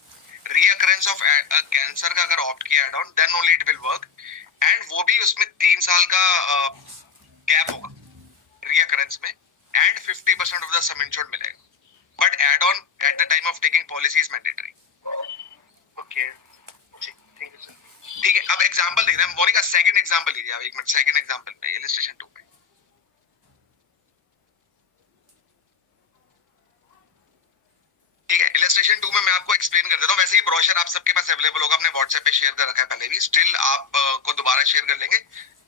रिकरेंस ऑफ कैंसर का अगर ऑप्ट किया add on, then only it will work, and वो भी उसमें 3 साल का गैप होगा रिकरेंस में, and 50% of the sum insured मिलेगा, but add on at the time of taking policy is mandatory. Okay, thank you sir. ठीक है, अब एग्जांपल देख रहे हैं मोनिका, सेकंड एग्जांपल लीजिए आप, एक मिनट, सेकंड एग्जांपल में इलस्ट्रेशन 2 पे। ठीक है, इलस्ट्रेशन 2 में मैं आपको एक्सप्लेन कर देता हूँ। वैसे ये ब्रोशर आप सबके पास अवेलेबल होगा, अपने व्हाट्सएप पे शेयर कर रखा है पहले भी, स्टिल आप को दोबारा शेयर कर लेंगे।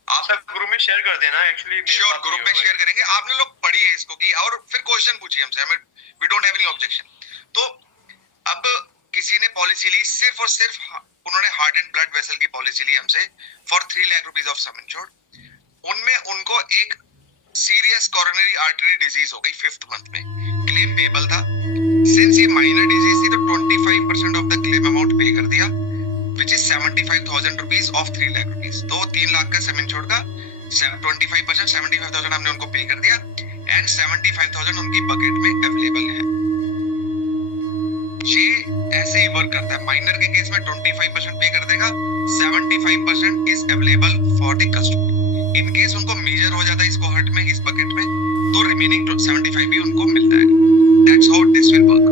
आप सर ग्रुप में शेयर कर देना, एक्चुअली श्योर ग्रुप में शेयर करेंगे, आपने लोग पढ़िए इसको की, और फिर क्वेश्चन पूछिए हमसे, हमें we don't have any objection. तो अब किसी ने पॉलिसी ली, सिर्फ और सिर्फ उन्होंने हार्ट एंड ब्लड वेसल की पॉलिसी ली हमसे for 3 lakh rupees of some insured. उनमें उनको एक सीरियस कोरोनरी आर्टरी डिजीज हो गई 5th मंथ में, क्लेम पेबल था। सिंस ये माइनर डिजीज थी तो 25% ऑफ द क्लेम अमाउंट पे कर दिया, which is 75,000 rupees of 3 lakh rupees. तो 3 लाख का सम इंश्योर्ड का 25% 75,000 हमने उनको पे कर दिया, एंड 75,000 उनकी बकेट में अवेलेबल है। ये ऐसे ही वर्क करता है, माइनर के केस में 25% पे कर देगा, 75% is available for the customer. In case उनको मेजर हो जाता है इस कोहर्ट में, इस बकेट में, तो रिमेनिंग 75 भी उनको मिल जाएगा। That's how this will work.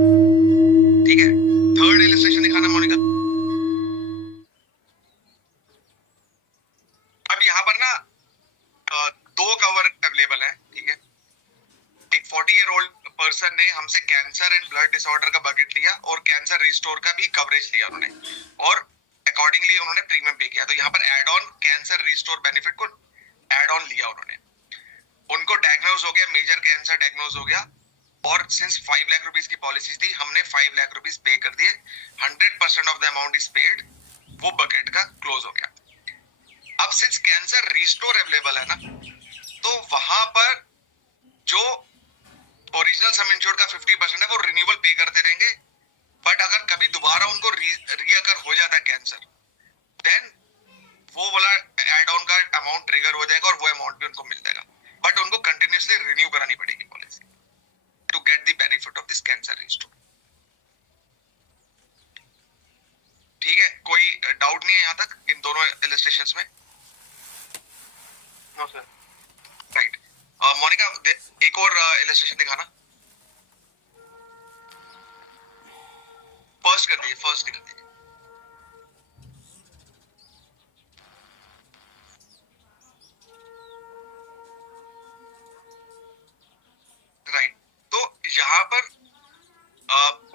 ठीक है, थर्ड इलस्ट्रेशन दिखाना मोनिका। अब यहाँ पर ना 2 कवर अवेलेबल है। ठीक है, एक 40 ईयर ओल्ड पर्सन ने हमसे कैंसर एंड ब्लड डिसऑर्डर का बकेट लिया और कैंसर रिस्टोर का भी कवरेज लिया उन्होंने, और अकॉर्डिंगली उन्होंने प्रीमियम पे किया। तो यहाँ पर add on cancer restore benefit को एड ऑन लिया उन्होंने, उनको डायग्नोज हो गया, मेजर कैंसर डायग्नोज हो गया, और सिंस 5 लाख रुपीस की पॉलिसी थी, हमने 5 लाख रुपीस पे कर दिए, 100% of the amount is paid, वो बकेट का क्लोज हो गया। अब सिंस कैंसर रिस्टोर अवेलेबल है ना, तो वहां पर जो ओरिजिनल सम इंश्योर्ड का 50% है वो रिन्यूअल पे करते रहेंगे, बट अगर कभी दोबारा उनको रीअकर हो जाता है कैंसर, देन वो वाला एड ऑन का अमाउंट ट्रिगर हो जाएगा और वो अमाउंट भी उनको मिल जाएगा, बट उनको कंटिन्यूअसली रिन्यू करानी पड़ेगी policy to get the benefit of this cancer restore. ठीक है, कोई डाउट नहीं है यहाँ तक इन दोनों इलस्ट्रेशंस में? No sir. राइट, मोनिका एक और इलस्ट्रेशन दिखाना, फर्स्ट कर दीजिए, फर्स्ट निकल दीजिए। राइट, तो यहाँ पर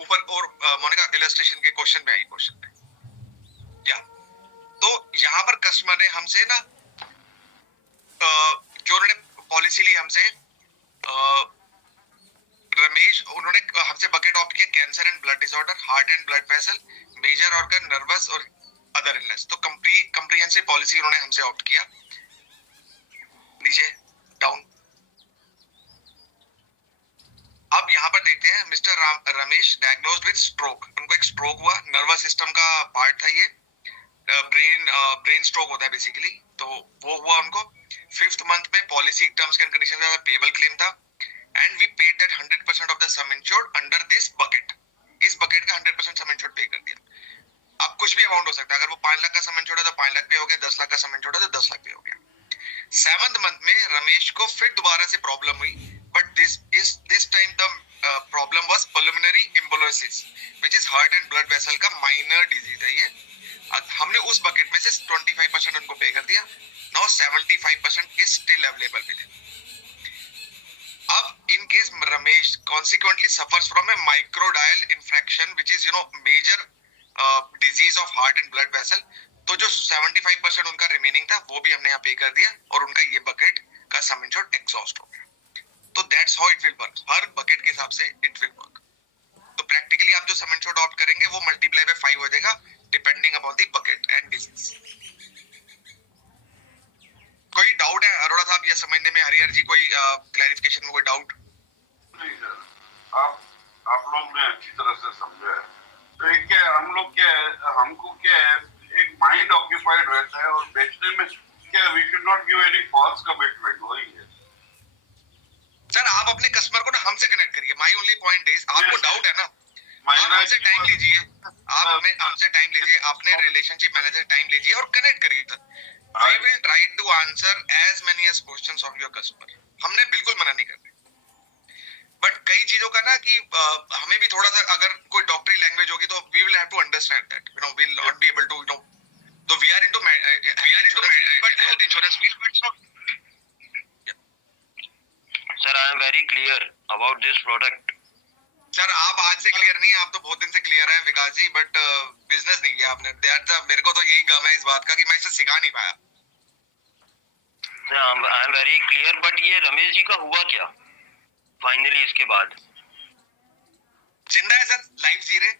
ऊपर और मोनिका इलस्ट्रेशन के क्वेश्चन पे आई, क्वेश्चन पे या तो यहाँ पर कस्टमर ने हमसे ना जो उन्होंने पॉलिसी ली हमसे, रमेश, उन्होंने हमसे बकेट ऑप्ट किया cancer and blood disorder, heart and blood vessel, major organ, nervous और अदर इलनेस। तो कंप्रीहेंसिव पॉलिसी उन्होंने हमसे ऑप्ट किया। नीचे डाउन, अब यहाँ पर देखते हैं mister Ramesh diagnosed with stroke, उनको एक स्ट्रोक हुआ, नर्वस सिस्टम का पार्ट था ये, ब्रेन स्ट्रोक होता है बेसिकली, तो वो हुआ उनको 5th मंथ में। पॉलिसी टर्म्स एंड कंडीशंस में पेबल क्लेम था, and we paid that 100% of the sum insured under this bucket. इस बकेट का 100% सम इंश्योर्ड पे कर दिया। अब कुछ भी अमाउंट हो सकता है, अगर वो 5 लाख का सम इंश्योर्ड है तो 5 लाख पे हो गया, 10 लाख का सम इंश्योर्ड है तो 10 लाख पे हो गया। 7th मंथ में रमेश को फिर दोबारा से प्रॉब्लम हुई, but this time the problem was pulmonary embolism, which is heart and blood vessel का माइनर डिजीज है ये। हमने उस बकेट में से 25% उनको पे कर दिया। Now 75% is still available with him. अब in case Ramesh consequently suffers from a microdial infraction which is major disease of heart and blood vessel, तो जो 75% उनका रिमेनिंग था वो भी हमने यहाँ पे कर दिया, और उनका ये बकेट का सम इंश्योर्ड एग्जॉस्ट हो गया। तो that's how it will work, her bucket के हिसाब से इट विल वर्क। तो प्रैक्टिकली आप जो सम इंश्योर्ड ऑप्ट करेंगे वो मल्टीप्लाई बाय 5 हो जाएगा depending upon the bucket and disease. कोई डाउट है अरोड़ा साहब या समझने में? हरिहर जी कोई क्लैरिफिकेशन में कोई डाउट? नहीं सर, आप लोग ने अच्छी तरह से समझा है। तो एक क्या है, हम लोग क्या है, हमको क्या है, एक माइंड ऑक्यूपाइड रहता है और बेचने में क्या we should not give any false commitment. वही है सर, आप अपने कस्टमर को ना हमसे कनेक्ट करिए। माय ओनली पॉइंट इज, आपको डाउट है ना, आप हमसे टाइम लीजिए, आप हमसे टाइम लीजिए, अपने रिलेशनशिप मैनेजर टाइम लीजिए और कनेक्ट करिए sir. We will try to answer as many as questions of your customer. हमने बिल्कुल मना नहीं कर रहे, बट कई चीजों का ना कि हमें भी थोड़ा सा, अगर कोई डॉक्टरी लैंग्वेज होगी तो we will have to understand that, we will not be able to तो we are into but health insurance Sir, I am very clear about this product. सर, आप आज से क्लियर नहीं है, आप तो बहुत दिन से क्लियर है विकास जी, बट बिजनेस नहीं किया आपने। मेरे को तो यही गम है इस बात का कि मैं इसे सिखा नहीं पाया। I am very clear, but ये रमेश जी का हुआ क्या फाइनली इसके बाद? जिंदा है सर, लाइफ जी रहे।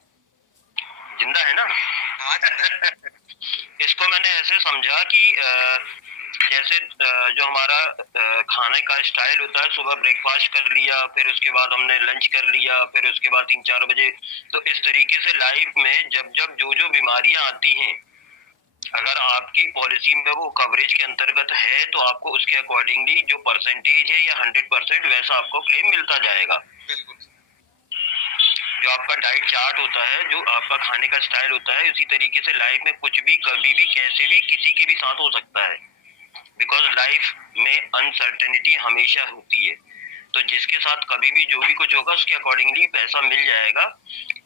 जिंदा है ना? हाँ, जिंदा है। इसको मैंने ऐसे समझा कि जैसे जो हमारा खाने का स्टाइल होता है, सुबह ब्रेकफास्ट कर लिया, फिर उसके बाद हमने लंच कर लिया, फिर उसके बाद 3-4 बजे, तो इस तरीके से लाइफ में जब जब जो बीमारियां आती हैं, अगर आपकी पॉलिसी में वो कवरेज के अंतर्गत है तो आपको उसके अकॉर्डिंगली जो परसेंटेज है या 100% वैसा आपको क्लेम मिलता जाएगा। जो आपका डाइट चार्ट होता है, जो आपका खाने का स्टाइल होता है, उसी तरीके से लाइफ में कुछ भी कभी भी कैसे भी किसी के भी साथ हो सकता है, बिकॉज लाइफ में अनसर्टेनिटी हमेशा होती है। तो जिसके साथ कभी भी जो भी कुछ होगा उसके अकॉर्डिंगली पैसा मिल जाएगा,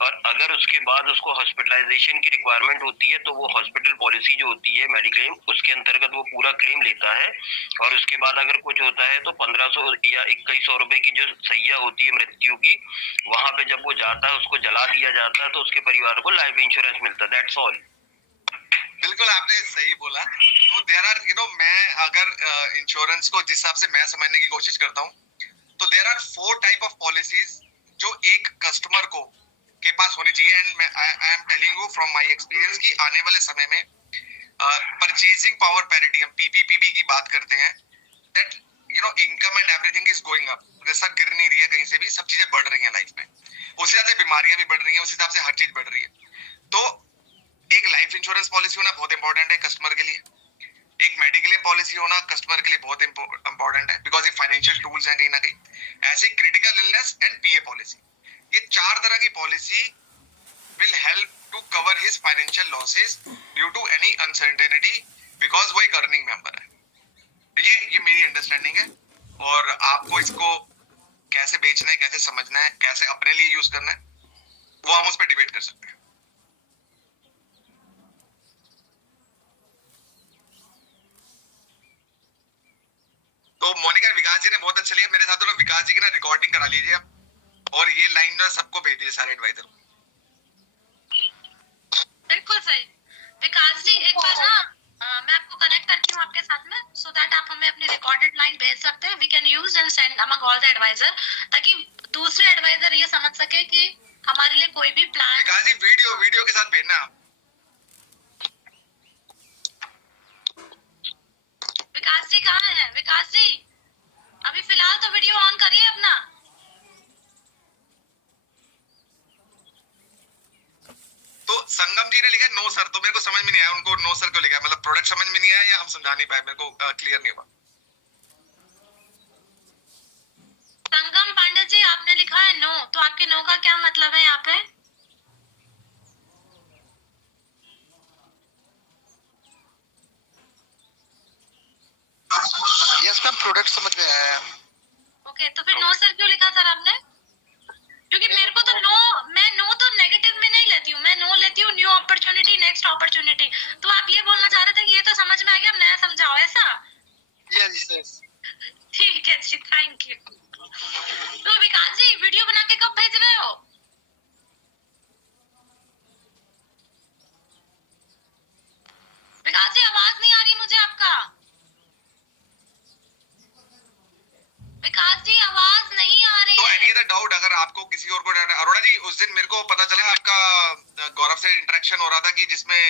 और अगर उसके बाद उसको हॉस्पिटलाइजेशन की रिक्वायरमेंट होती है तो वो हॉस्पिटल पॉलिसी जो होती है मेडिक्लेम, उसके अंतर्गत वो पूरा क्लेम लेता है। और उसके बाद अगर कुछ होता है तो 1500 या 2100 रुपए की जो सैया होती है मृत्यु की, वहां पे जब वो जाता है उसको जला दिया जाता है तो उसके परिवार को लाइफ इंश्योरेंस मिलता है। That's all. बिल्कुल आपने सही बोला। तो देयर आर मैं अगर इंश्योरेंस को जिस हिसाब से मैं समझने की कोशिश करता हूँ, तो there are 4 type of policies जो एक कस्टमर को के पास होनी चाहिए। And I am telling you from my experience कि आने वाले समय में परचेजिंग पावर पैरिटी, हम पीपीपी की बात करते हैं, that income and everything is going up. पैसा गिर नहीं रही है कहीं से भी, सब चीजें बढ़ रही हैं लाइफ में, उससे ज्यादा बीमारियां भी बढ़ रही हैं, उस हिसाब से हर चीज बढ़ रही है। तो एक लाइफ इंश्योरेंस पॉलिसी होना बहुत इंपॉर्टेंट है कस्टमर के लिए, एक मेडिक्लेम पॉलिसी होना कस्टमर के लिए बहुत इंपॉर्टेंट है, बिकॉज ये फाइनेंशियल टूल्स हैं कहीं ना कहीं। ऐसे critical illness and PA policy, ये 4 तरह की policy will help to cover his financial losses due to any uncertainty, because वो एक अर्निंग मेंबर है। ये मेरी अंडरस्टैंडिंग है, और आपको इसको कैसे बेचना है, कैसे समझना है, कैसे अपने लिए यूज करना है, वो हम उस पर डिबेट कर सकते हैं। तो मोनिका, विकास जी ने बहुत अच्छा लिया। मेरे साथ तो विकास जी की ना रिकॉर्डिंग करा लीजिए आप, और ये लाइन ना सबको भेज दीजिए, सारे एडवाइजर को। बिल्कुल सही। विकास जी, एक बार ना मैं आपको कनेक्ट करती हूँ आपके साथ में, सो दैट आप हमें अपनी रिकॉर्डेड लाइन भेज सकते हैं। We can use and send among all the advisor, ताकि दूसरे एडवाइजर ये समझ सके कि हमारे लिए कोई भी प्लान। विकास जी, वीडियो के साथ भेजना आप। विकास जी कहाँ हैं? विकास जी अभी फिलहाल तो वीडियो ऑन करिए अपना। तो संगम जी ने लिखा नो सर, तो मेरे को समझ में नहीं आया उनको नो सर क्यों लिखा, मतलब प्रोडक्ट समझ में नहीं आया या हम समझा नहीं पाए, मेरे को क्लियर नहीं हुआ। संगम पांडे जी, आपने लिखा है नो, तो आपके नो का क्या मतलब है यहाँ पे? यस मैम, प्रोडक्ट समझ में आया। ओके, तो फिर नो सर क्यों लिखा सर आपने? क्योंकि मेरे को तो मैं नो तो नेगेटिव में नहीं लेती हूँ, मैं नो लेती हूँ न्यू अपॉर्चुनिटी, नेक्स्ट अपॉर्चुनिटी। तो आप ये बोलना चाह रहे थे कि ये तो समझ में आ गया, अब नया समझाओ, ऐसा? यस। ठीक है जी, थैंक यू। तो विकास जी, वीडियो बना के कब भेज रहे हो? विकास जी, आवाज नहीं आ रही मुझे आपका। विकास जी, आवाज नहीं आ रही तो है। एनी अदर डाउट, अगर आपको किसी और को डाउट है। अरोड़ा जी, उस दिन मेरे को पता चला आपका गौरव से इंटरेक्शन हो रहा था कि जिसमें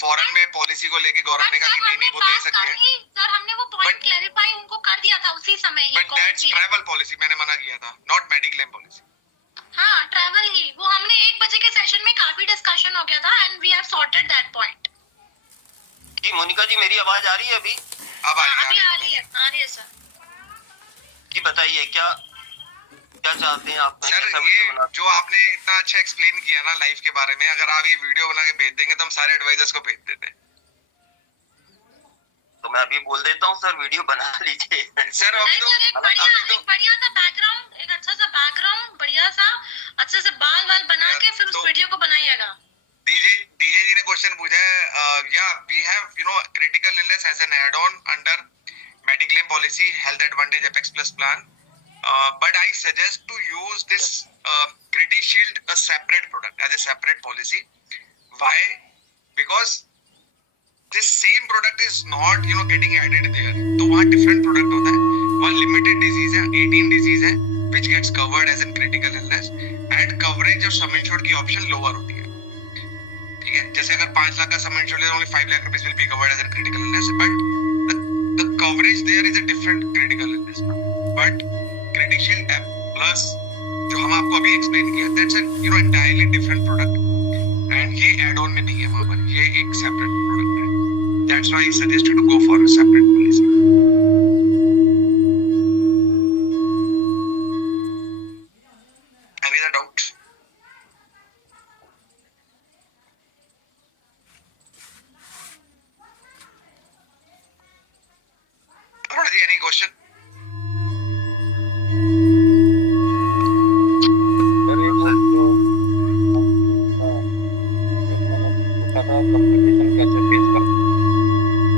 फॉरेन में पॉलिसी को लेके गौरव ने कहा कि नहीं वो दे सकते हैं। सर, हमने वो पॉइंट क्लैरिफाई उनको कर दिया था उसी समय ही। बट दैट्स ट्रैवल पॉलिसी, मैंने मना किया था, नॉट मेडिक्लेम पॉलिसी। हाँ ट्रैवल ही, वो हमने 1 बजे के सेशन में काफी डिस्कशन हो गया था and we have sorted that point. जी मोनिका जी, मेरी आवाज आ रही है अभी? अब अभी आ रही है सर। जी बताइए, क्या क्या चाहते हैं आप? सर कैसा ये वीडियो बना? जो आपने इतना अच्छा एक्सप्लेन किया ना लाइफ के बारे में, अगर आप ये वीडियो बना के भेज देंगे तो हम सारे एडवाइजर्स को भेज देते हैं। तो मैं अभी बोल देता हूँ सर, वीडियो बना लीजिए। सर अभी नहीं तो सर, एक बढ़िया सा बैकग्राउंड, एक अच्छा सा बैकग्राउंड, बढ़िया सा अच्छे से बाल वाल बना के फिर उस वीडियो को बनाइएगा। डीजे जी ने क्वेश्चन पूछा है, या we have critical illness as an add on under mediclaim policy health advantage apex plus plan, but I suggest to use this Criti Shield a separate product as a separate policy. Why? Because this same product is not getting added there. तो वहाँ different product होता है, वहाँ limited disease है, 18 disease है which gets covered as a critical illness and coverage of sum insured की option lower होती है। ठीक है, जैसे अगर 5 लाख का sum insured है, only 5 lakh rupees will be covered as a critical illness, but the coverage there is a different critical illness. But Criti Shield Plus जो हम आपको अभी एक्सप्लेन किया, that's a entirely different product and ये add on में नहीं है, वहाँ पर ये एक सेपरेट प्रोडक्ट है। That's why I suggest you to go for a separate policy. Any other doubts? Any question?